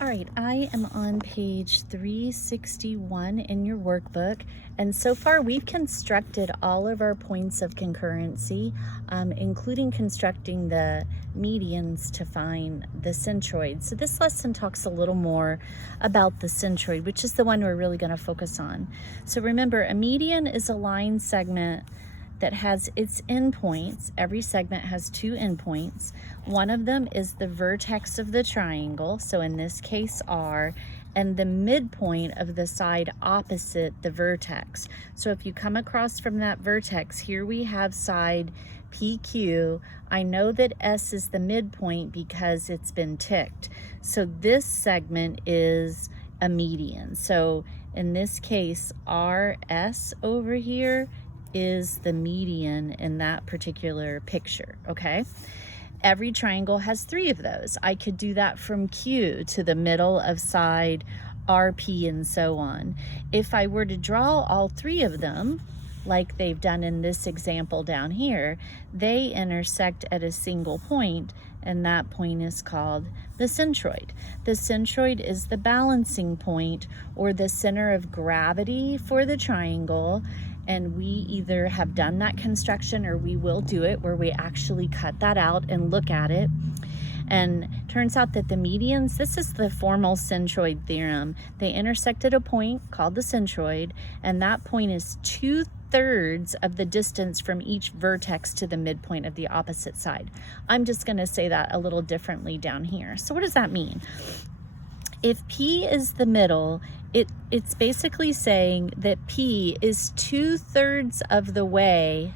All right, I am on page 361 in your workbook, and so far we've constructed all of our points of concurrency, including constructing the medians to find the centroid. So this lesson talks a little more about the centroid, which is the one we're really going to focus on. So remember, a median is a line segment that has its endpoints. Every segment has two endpoints. One of them is the vertex of the triangle, so in this case R, and the midpoint of the side opposite the vertex. So if you come across from that vertex, here we have side PQ. I know that S is the midpoint because it's been ticked. So this segment is a median. So in this case, RS over here is the median in that particular picture, okay? Every triangle has three of those. I could do that from Q to the middle of side RP and so on. If I were to draw all three of them, like they've done in this example down here, they intersect at a single point, and that point is called the centroid. The centroid is the balancing point or the center of gravity for the triangle, and we either have done that construction or we will do it where we actually cut that out and look at it. And turns out that the medians, this is the formal centroid theorem. They intersect at a point called the centroid, and that point is 2/3 of the distance from each vertex to the midpoint of the opposite side. I'm just going to say that a little differently down here. So what does that mean? If P is the middle, it's basically saying that P is 2/3 of the way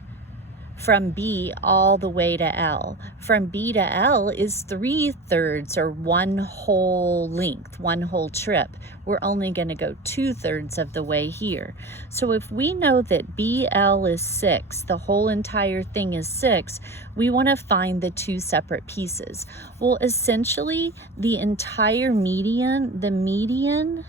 from B all the way to L. From B to L is 3/3 or one whole length, one whole trip. We're only going to go 2/3 of the way here. So if we know that BL is 6, the whole entire thing is 6, we want to find the two separate pieces. Well, essentially, the entire median, the median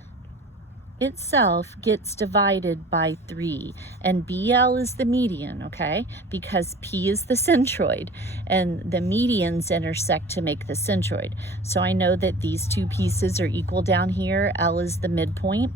itself gets divided by 3, and BL is the median, okay, because P is the centroid and the medians intersect to make the centroid. So I know that these two pieces are equal down here. L is the midpoint.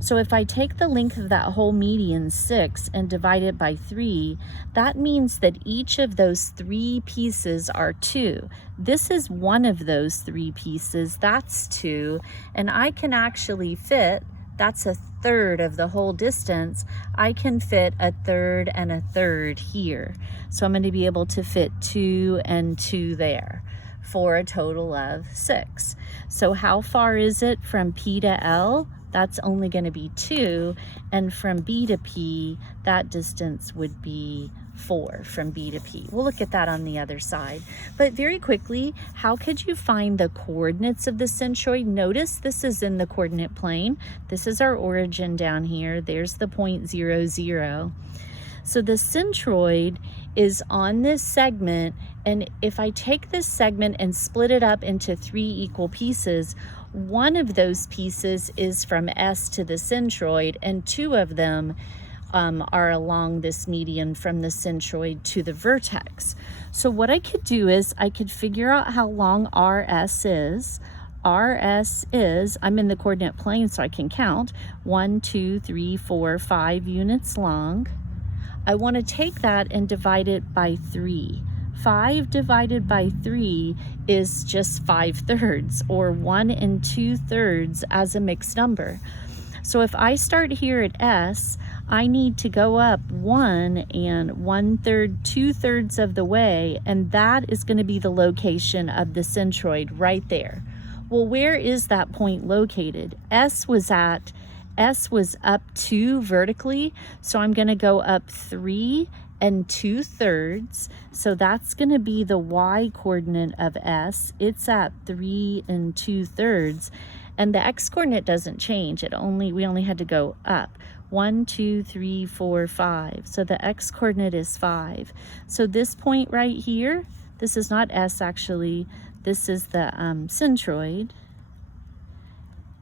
So if I take the length of that whole median, 6, and divide it by 3, that means that each of those 3 pieces are 2. This is one of those 3 pieces, that's 2, and I can actually fit, that's 1/3 of the whole distance, I can fit 1/3 and 1/3 here. So I'm going to be able to fit 2 and 2 there for a total of 6. So how far is it from P to L? That's only going to be 2, and from B to P, that distance would be 4 from B to P. We'll look at that on the other side. But very quickly, how could you find the coordinates of the centroid? Notice this is in the coordinate plane. This is our origin down here. There's the point 0, 0. So the centroid is on this segment, and if I take this segment and split it up into 3 equal pieces, one of those pieces is from S to the centroid, and 2 of them are along this median from the centroid to the vertex. So what I could do is I could figure out how long RS is. RS is, I'm in the coordinate plane so I can count, 1, 2, 3, 4, 5 units long. I want to take that and divide it by 3. 5 divided by 3 is just 5/3, or 1 2/3 as a mixed number. So if I start here at S, I need to go up 1 1/3, 2/3 of the way, and that is going to be the location of the centroid right there. Well, where is that point located? S was up 2 vertically, so I'm going to go up 3 2/3, so that's going to be the y coordinate of S. It's at 3 2/3, and the x coordinate doesn't change. We only had to go up 1 2 3 4 5, so the x coordinate is 5. So this point right here, this is not S actually, this is the centroid.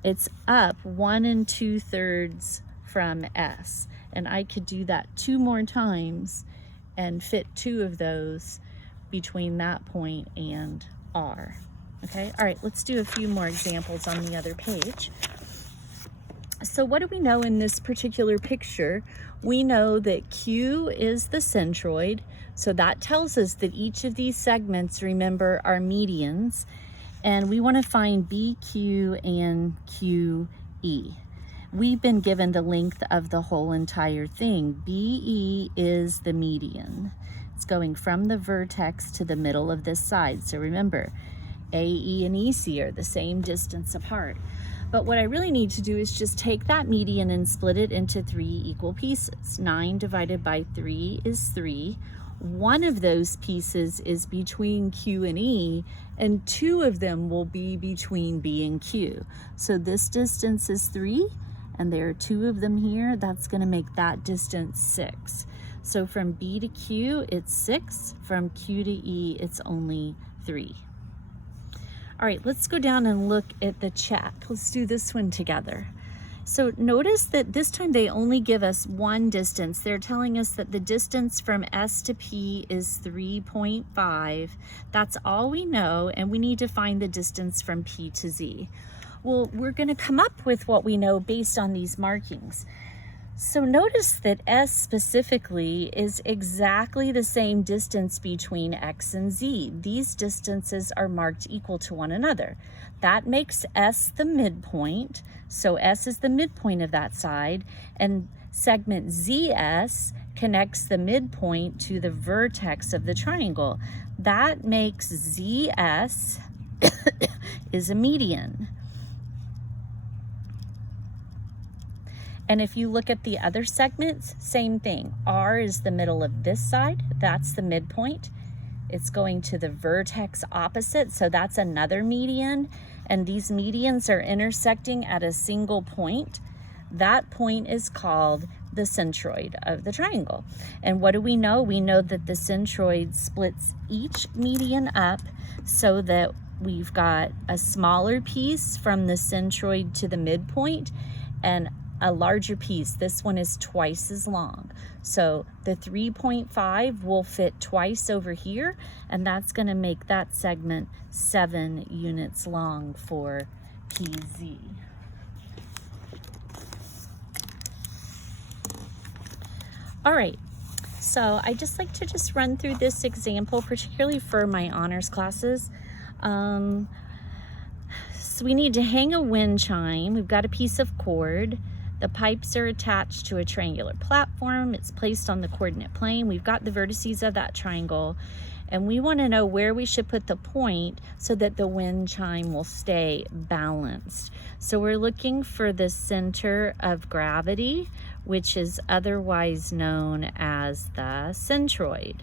It's up 1 2/3 from S, and I could do that 2 more times and fit 2 of those between that point and R. Okay, all right, let's do a few more examples on the other page. So what do we know in this particular picture? We know that Q is the centroid, so that tells us that each of these segments, remember, are medians, and we want to find BQ and QE. We've been given the length of the whole entire thing. BE is the median. It's going from the vertex to the middle of this side. So remember, AE and EC are the same distance apart. But what I really need to do is just take that median and split it into 3 equal pieces. 9 divided by 3 is 3. One of those pieces is between Q and E, and 2 of them will be between B and Q. So this distance is 3, and there are 2 of them here. That's going to make that distance 6. So from B to Q, it's 6. From Q to E, it's only 3. All right, let's go down and look at the check. Let's do this one together. So notice that this time they only give us one distance. They're telling us that the distance from S to P is 3.5. That's all we know, and we need to find the distance from P to Z. Well, we're going to come up with what we know based on these markings. So notice that S specifically is exactly the same distance between X and Z. These distances are marked equal to one another. That makes S the midpoint. So S is the midpoint of that side, and segment ZS connects the midpoint to the vertex of the triangle. That makes ZS is a median. And if you look at the other segments, same thing. R is the middle of this side. That's the midpoint. It's going to the vertex opposite, so that's another median. And these medians are intersecting at a single point. That point is called the centroid of the triangle. And what do we know? We know that the centroid splits each median up so that we've got a smaller piece from the centroid to the midpoint and a larger piece. This one is twice as long. So the 3.5 will fit twice over here, and that's going to make that segment 7 units long for PZ. All right, so I just like to just run through this example, particularly for my honors classes. So we need to hang a wind chime. We've got a piece of cord. The pipes are attached to a triangular platform. It's placed on the coordinate plane. We've got the vertices of that triangle, and we want to know where we should put the point so that the wind chime will stay balanced. So we're looking for the center of gravity, which is otherwise known as the centroid.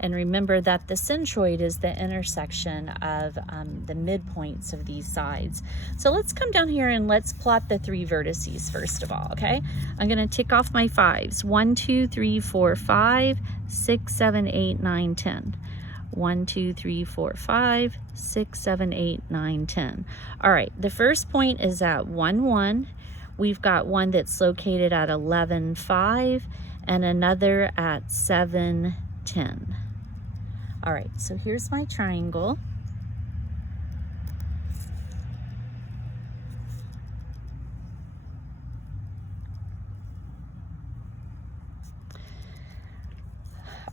And remember that the centroid is the intersection of the midpoints of these sides. So let's come down here and let's plot the 3 vertices first of all, okay? I'm gonna tick off my 5s. 1, 2, 3, 4, 5, 6, 7, 8, 9, 10. 1, 2, 3, 4, 5, 6, 7, 8, 9, 10. All right, the first point is at 1, 1. We've got one that's located at 11, 5, and another at 7, 10. All right, so here's my triangle.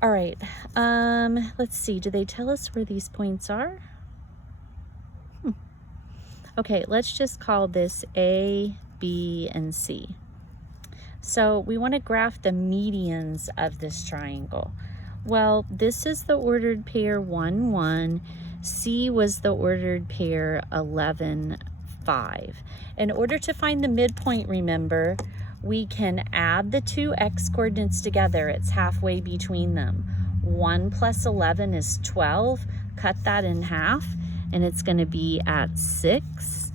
All right, let's see, do they tell us where these points are? Okay, let's just call this A, B, and C. So we want to graph the medians of this triangle. Well, this is the ordered pair 1, 1. C was the ordered pair 11, 5. In order to find the midpoint, remember, we can add the 2 x coordinates together. It's halfway between them. 1 plus 11 is 12. Cut that in half, and it's going to be at 6.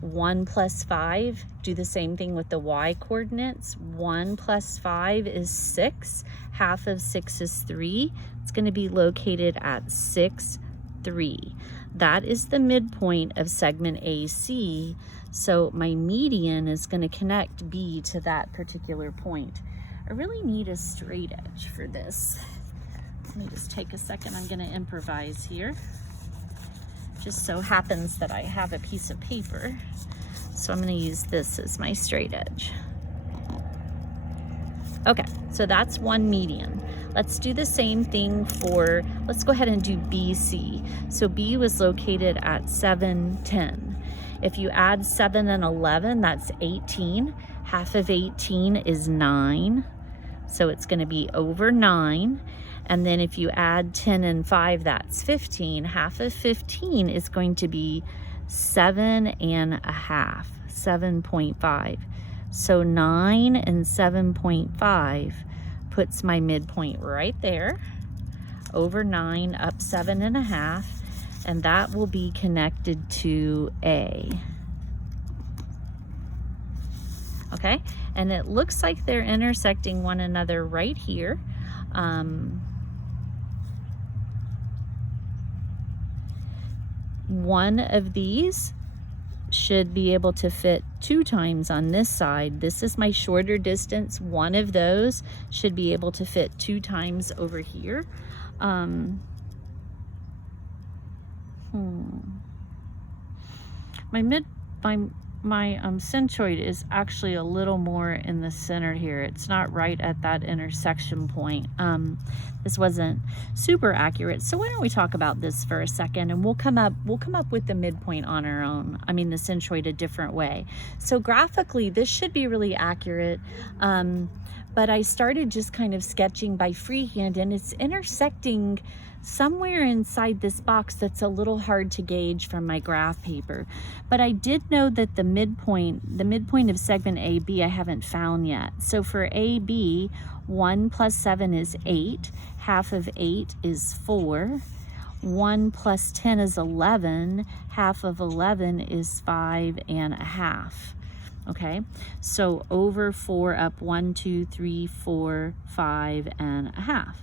1 plus 5, do the same thing with the y coordinates. 1 plus 5 is 6. Half of 6 is 3. It's going to be located at 6, 3. That is the midpoint of segment AC. So my median is going to connect B to that particular point. I really need a straight edge for this. Let me just take a second. I'm going to improvise here. Just so happens that I have a piece of paper, so I'm going to use this as my straight edge. Okay, so that's one median. Let's do the same thing for, let's go ahead and do BC. So B was located at 7, 10. If you add 7 and 11, that's 18. Half of 18 is 9. So it's going to be over 9. And then if you add 10 and 5, that's 15. Half of 15 is going to be 7.5, 7.5. So 9 and 7.5 puts my midpoint right there, over 9, up 7.5, and that will be connected to A. Okay, and it looks like they're intersecting one another right here. One of these should be able to fit 2 times on this side. This is my shorter distance. One of those should be able to fit 2 times over here. My centroid is actually a little more in the center here. It's not right at that intersection point. This wasn't super accurate, so why don't we talk about this for a second, and we'll come up with the midpoint on our own. I mean the centroid a different way. So graphically this should be really accurate, but I started just kind of sketching by freehand, and it's intersecting somewhere inside this box that's a little hard to gauge from my graph paper. But I did know that the midpoint of segment AB I haven't found yet. So for AB, 1 plus 7 is 8, half of 8 is 4, 1 plus 10 is 11, half of 11 is 5.5. Okay, so over 4 up 1, 2, 3, 4, 5.5.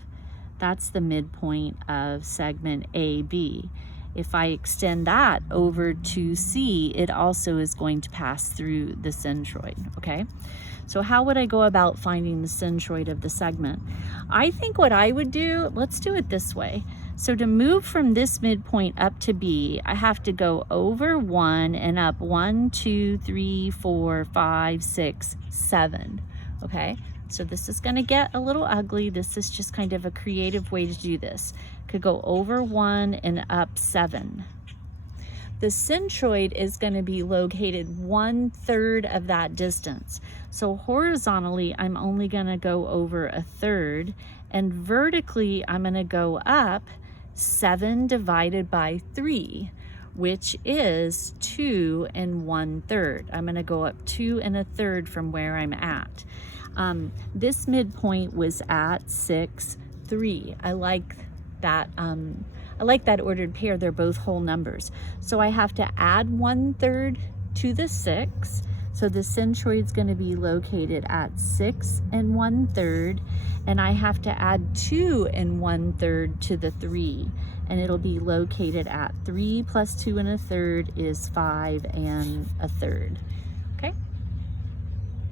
That's the midpoint of segment AB. If I extend that over to C, it also is going to pass through the centroid, okay? So how would I go about finding the centroid of the segment? I think what I would do, let's do it this way. So to move from this midpoint up to B, I have to go over 1 and up 1, 2, 3, 4, 5, 6, 7, okay? So this is going to get a little ugly. This is just kind of a creative way to do this. Could go over 1 and up 7. The centroid is going to be located 1/3 of that distance. So horizontally, I'm only going to go over 1/3, and vertically, I'm going to go up 7 divided by 3, which is 2 1/3. I'm going to go up 2 1/3 from where I'm at. This midpoint was at 6, 3. I like that. I like that ordered pair. They're both whole numbers. So I have to add 1/3 to the 6. So the centroid is going to be located at 6 1/3, and I have to add 2 1/3 to the 3, and it'll be located at 3 plus 2 1/3 is 5 1/3.